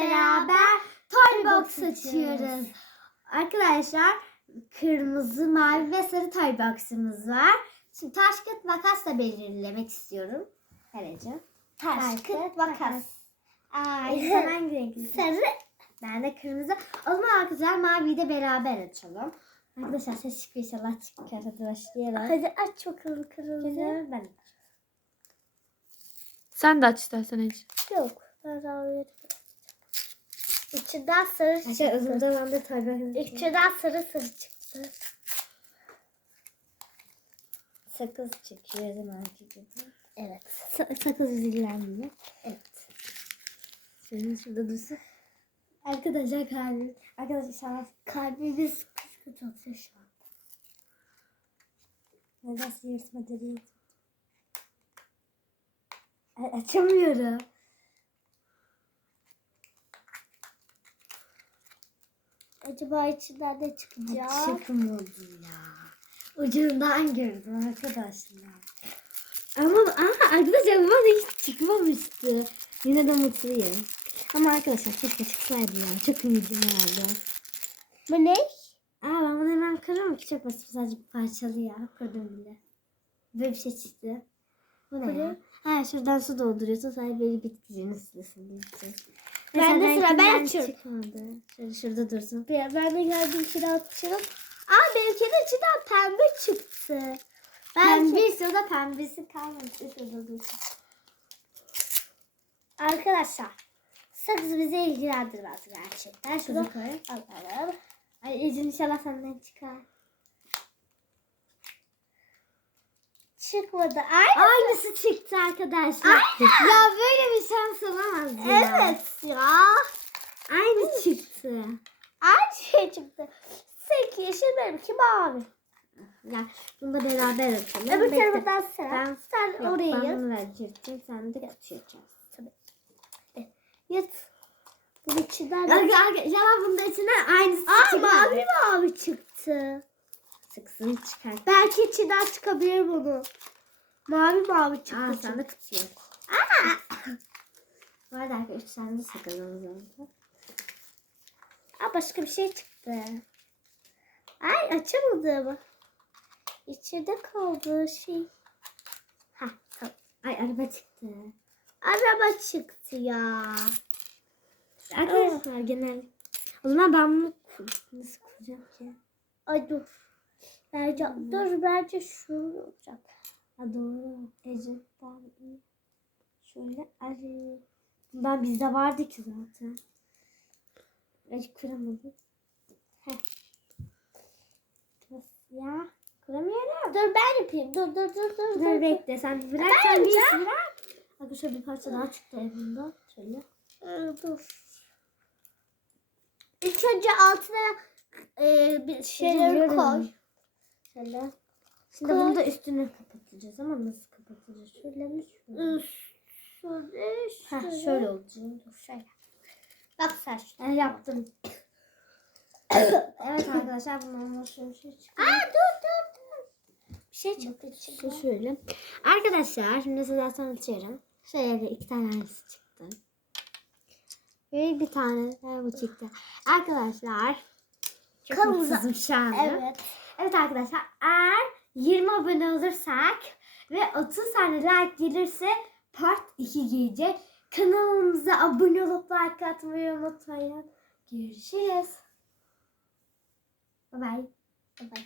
beraber toy box açıyoruz. Arkadaşlar kırmızı, mavi ve sarı toy box'ımız var. Şimdi taş kağıt makasla belirlemek istiyorum. Herece. Taş kağıt makas. Ay sen hangi renkli? Sarı. Ben de kırmızı. O zaman arkadaşlar maviyi de beraber açalım. Arkadaşlar ses çıkıyor inşallah çıkıyor. Hadi başlayalım. Hadi aç bakalım kırmızı. Ben. Sen de aç istersen Ece. Yok. Ben daha öyle. İçinden sarı Arkadaşlar çıktı. uzun zamandır toy box. İçinden sarı çıktı. Sakız çıkıyor zamanki gibi. Evet. Sakız zillenmiyor. Evet. Senin şurada dursun. Arkadaşlar kalbim. Arkadaşlar kalbimiz kıskıt atıyor şu anda. Neden yırtma değil. Açamıyorum. Acaba içinden ne çıkacak? Çıkmadı ya. Ucundan gördüm arkadaşlar. Ama arkadaşlar bana hiç çıkmamıştı. Yine de mutluyum. Ama arkadaşlar keşke çıksaydı ya. Çok ümidim vardı. Bu ne? Ben bunu hemen kırarım ki çok basit. Sadece bir parçalı ya. Kırdım bile. Böyle bir şey çıktı. Bu ne ya? Şuradan su dolduruyorsun. Sadece böyle bitkinin ısısını için. Ben de sıra ben açıyorum. Çıkmadı. Şöyle şurada dursun. Ben de geldim içine açıyorum. Benimkinin içinden pembe çıktı. Pembesi o da pembesi kalmamış. Şurada dursun. Arkadaşlar sakız bizi ilgilendirmez gerçekten. Şunu Şunu koy. alalım. Ay Ecin inşallah senden çıkar. Çıkmadı. Aynısı çıktı arkadaşlar. Ya böyle bir şans olamaz ya. Evet ya. Aynı çıktı. Aynı şey çıktı. Seninki yeşil benimki mavi. Ya bunu da beraber açalım. Öbür Bekle. tarafından sen. Sen Yok, oraya ben yat. bunu vereceğim. Sen de kutuya açarsın. Yat. Bunun içinden Ya bunun içine aynısı çıktı. mavi çıktı. Sıksın çıkar. Belki içinden çıkabilir bunu. Mavi çıktı. Sen de kutuya aç. Bu arada arkadaşlar 3 tane de sakalımız oldu. Başka bir şey çıktı. Açamadım. İçinde kaldı şey. Tamam. Araba çıktı. Araba çıktı ya. Arkadaşlar genel. O zaman ben bunu nasıl kuracağım ki? Ay dur. Bence şöyle olacak. Doğru. Ece ben şöyle arayayım. Ben bizde vardı ki zaten. Ece kuramadım. Nasıl ya? Kuramıyorum. Dur ben yapayım. Dur. Dur bekle sen bir bırak sen bir bırak. Bak şöyle bir parça daha çıktı evimde. Şöyle. Dur. İlk önce altına bir şeyleri biliyorum. koy. Şöyle. Şimdi bunu da üstüne kapatacağız ama nasıl kapatacağız? Şöyle mi? Şöyle. Şöyle olacak. Dur şöyle. Bak sen şöyle. Yaptım. Evet arkadaşlar bundan şöyle bir şey çıkıyor. Dur. Bir şey çıktı içinden. Şöyle. Arkadaşlar şimdi size tanıtıyorum. Şöyle de 2 tane aynısı çıktı. Ve bir tane de bu çıktı. Arkadaşlar çok Kanalımıza- mutsuzum şu anda. Evet. Evet arkadaşlar eğer 20 abone olursak ve 30 tane like gelirse part 2 gelecek. Kanalımıza abone olup like atmayı unutmayın. Görüşürüz. Bye bye. Bye.